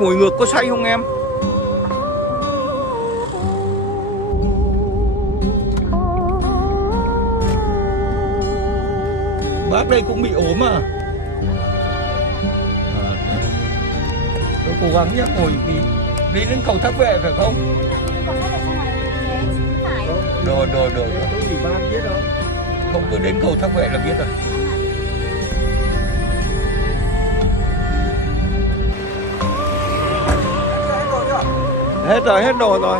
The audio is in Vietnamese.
ngồi ngược có say không em? Bác đây cũng bị ốm à? Tôi cố gắng nhé, ngồi đi đến cầu Thác Vệ phải không? Rồi. Tôi ủy ban biết đâu. Không, cứ đến cầu Thác Vệ là biết rồi. Hết rồi, hết đồ rồi.